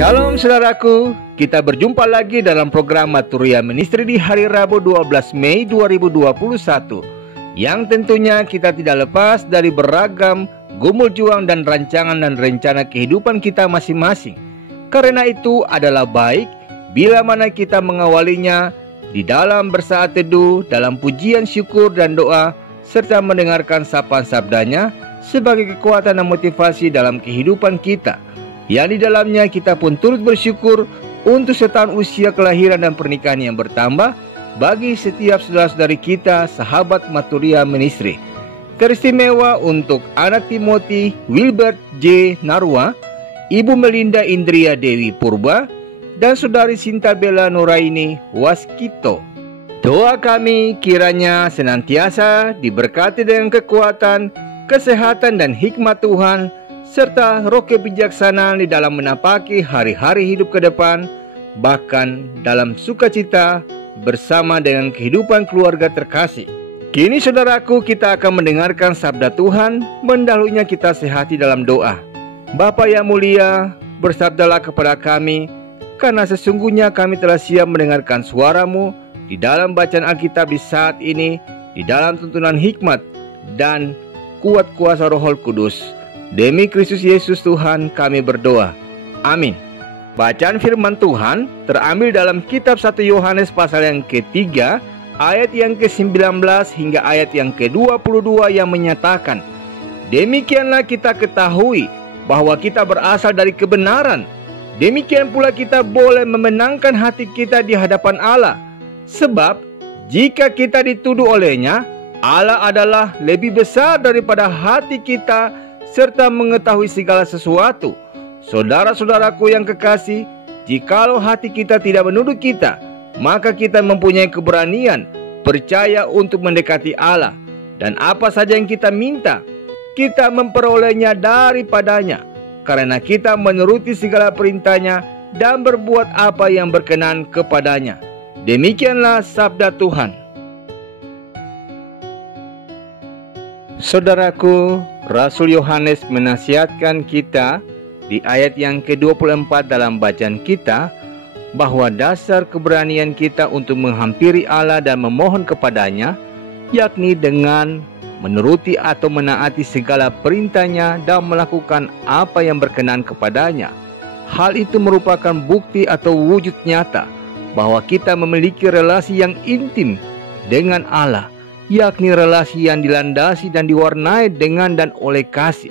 Shalom saudaraku, kita berjumpa lagi dalam program Maturia Ministry di hari Rabu 12 Mei 2021 yang tentunya kita tidak lepas dari beragam gumul juang dan rancangan dan rencana kehidupan kita masing-masing. Karena itu adalah baik bila mana kita mengawalinya di dalam bersaat teduh, dalam pujian syukur dan doa, serta mendengarkan sapaan sabdanya sebagai kekuatan dan motivasi dalam kehidupan kita, yang di dalamnya kita pun turut bersyukur untuk setahun usia kelahiran dan pernikahan yang bertambah bagi setiap saudara-saudari kita, sahabat Maturia Ministry. Teristimewa untuk anak Timothy Wilbert J. Narwa, Ibu Melinda Indria Dewi Purba, dan Saudari Sinta Bella Nuraini Waskito. Doa kami kiranya senantiasa diberkati dengan kekuatan, kesehatan dan hikmat Tuhan, serta roh kebijaksanaan di dalam menapaki hari-hari hidup ke depan, bahkan dalam sukacita bersama dengan kehidupan keluarga terkasih. Kini saudaraku, kita akan mendengarkan sabda Tuhan, mendahulunya kita sehati dalam doa. Bapa yang mulia, bersabdalah kepada kami, karena sesungguhnya kami telah siap mendengarkan suara-Mu di dalam bacaan Alkitab di saat ini, di dalam tuntunan hikmat dan kuat kuasa Roh Kudus. Demi Kristus Yesus Tuhan kami berdoa. Amin. Bacaan firman Tuhan terambil dalam kitab 1 Yohanes pasal yang ketiga, ayat yang ke-19 hingga ayat yang ke-22 yang menyatakan, demikianlah kita ketahui bahwa kita berasal dari kebenaran. Demikian pula kita boleh memenangkan hati kita di hadapan Allah. Sebab jika kita dituduh olehnya, Allah adalah lebih besar daripada hati kita serta mengetahui segala sesuatu. Saudara-saudaraku yang kekasih, jikalau hati kita tidak menuduh kita, maka kita mempunyai keberanian, percaya untuk mendekati Allah. Dan apa saja yang kita minta, kita memperolehnya daripadanya, karena kita menuruti segala perintahnya dan berbuat apa yang berkenan kepadanya. Demikianlah sabda Tuhan. Saudaraku, Rasul Yohanes menasihatkan kita di ayat yang ke-24 dalam bacaan kita, bahwa dasar keberanian kita untuk menghampiri Allah dan memohon kepadanya, yakni dengan menuruti atau menaati segala perintahnya dan melakukan apa yang berkenan kepadanya. Hal itu merupakan bukti atau wujud nyata bahwa kita memiliki relasi yang intim dengan Allah, yakni relasi yang dilandasi dan diwarnai dengan dan oleh kasih.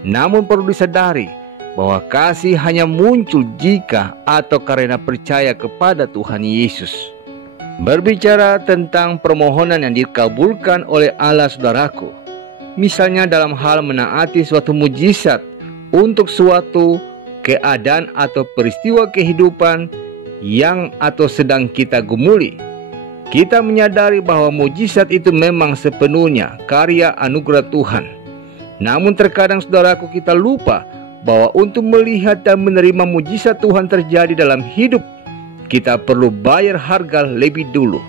Namun perlu disadari bahwa kasih hanya muncul jika atau karena percaya kepada Tuhan Yesus. Berbicara tentang permohonan yang dikabulkan oleh Allah, saudaraku, misalnya dalam hal menaati suatu mujizat untuk suatu keadaan atau peristiwa kehidupan yang atau sedang kita gumuli, kita menyadari bahwa mujizat itu memang sepenuhnya karya anugerah Tuhan. Namun terkadang saudaraku, kita lupa bahwa untuk melihat dan menerima mujizat Tuhan terjadi dalam hidup, kita perlu bayar harga lebih dulu.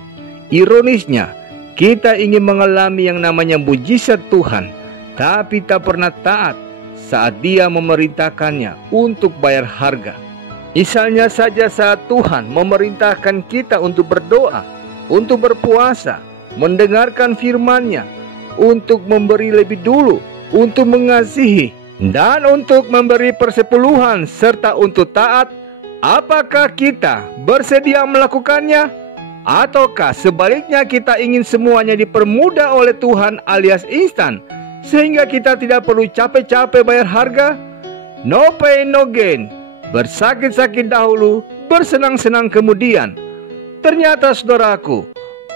Ironisnya, kita ingin mengalami yang namanya mujizat Tuhan, tapi tak pernah taat saat Dia memerintahkannya untuk bayar harga. Misalnya saja saat Tuhan memerintahkan kita untuk berdoa, untuk berpuasa, mendengarkan firman-Nya, untuk memberi lebih dulu, untuk mengasihi, dan untuk memberi persepuluhan, serta untuk taat. Apakah kita bersedia melakukannya? Ataukah sebaliknya kita ingin semuanya dipermudah oleh Tuhan alias instan, sehingga kita tidak perlu capek-capek bayar harga? No pain no gain, bersakit-sakit dahulu, bersenang-senang kemudian. Ternyata saudaraku,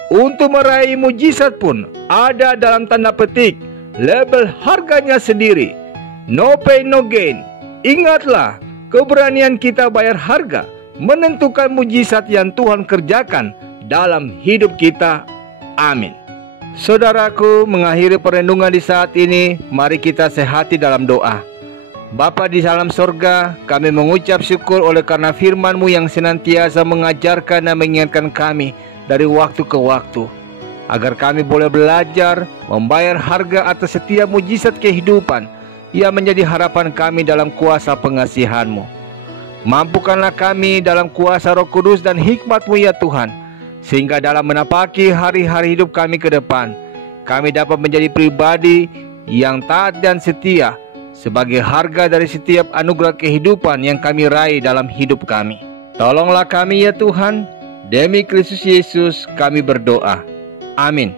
untuk meraih mujizat pun ada dalam tanda petik label harganya sendiri. No pain no gain. Ingatlah, keberanian kita bayar harga menentukan mujizat yang Tuhan kerjakan dalam hidup kita. Amin. Saudaraku, mengakhiri perlindungan di saat ini, mari kita sehati dalam doa. Bapa di dalam sorga, kami mengucap syukur oleh karena firman-Mu yang senantiasa mengajarkan dan mengingatkan kami dari waktu ke waktu, agar kami boleh belajar membayar harga atas setiap mujizat kehidupan yang menjadi harapan kami dalam kuasa pengasihan-Mu. Mampukanlah kami dalam kuasa Roh Kudus dan hikmat-Mu ya Tuhan, sehingga dalam menapaki hari-hari hidup kami ke depan, kami dapat menjadi pribadi yang taat dan setia sebagai harga dari setiap anugerah kehidupan yang kami raih dalam hidup kami. Tolonglah kami ya Tuhan, demi Kristus Yesus kami berdoa. Amin.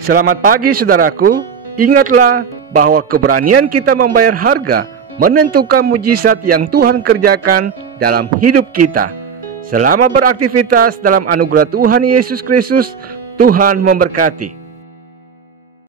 Selamat pagi saudaraku. Ingatlah bahwa keberanian kita membayar harga menentukan mujizat yang Tuhan kerjakan dalam hidup kita. Selamat beraktivitas dalam anugerah Tuhan Yesus Kristus. Tuhan memberkati.